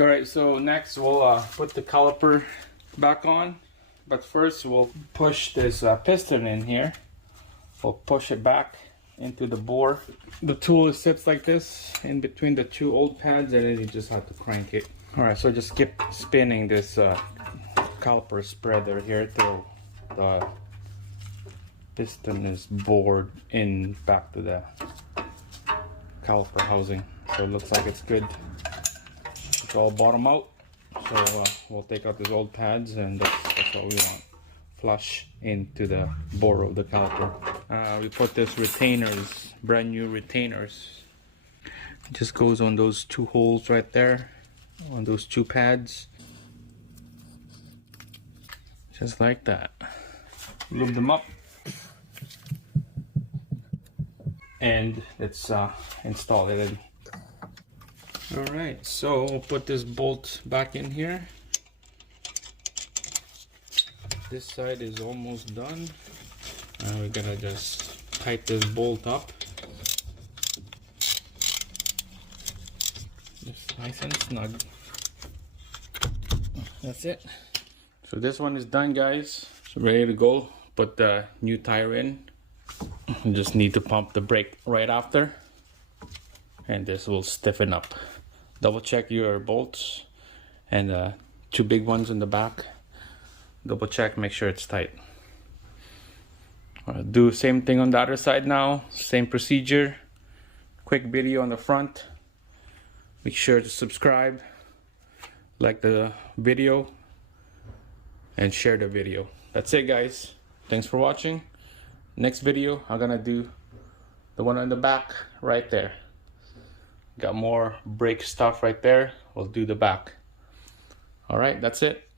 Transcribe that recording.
All right, so next we'll put the caliper back on, but first we'll push this piston in here. We'll push it back into the bore. The tool sits like this in between the two old pads, and then you just have to crank it. All right, so just keep spinning this caliper spreader here till the piston is bored in back to the caliper housing. So it looks like it's good. It's all bottom out. So we'll take out these old pads, and that's what we want. Flush into the bore of the caliper. We put this retainers, brand new retainers. It just goes on those two holes right there, on those two pads. Just like that. Lube them up. And let's install it in. Alright, so we'll put this bolt back in here. This side is almost done. We're gonna just tighten this bolt up. Just nice and snug. That's it. So this one is done, guys. So ready to go. Put the new tire in. You just need to pump the brake right after. And this will stiffen up. Double check your bolts and two big ones in the back. Double check, make sure it's tight. Do same thing on the other side now. Same procedure. Quick video on the front. Make sure to subscribe, like the video, and share the video. That's it, guys. Thanks for watching. Next video, I'm gonna do the one on the back right there. Got more brake stuff right there. We'll do the back. All right, that's it.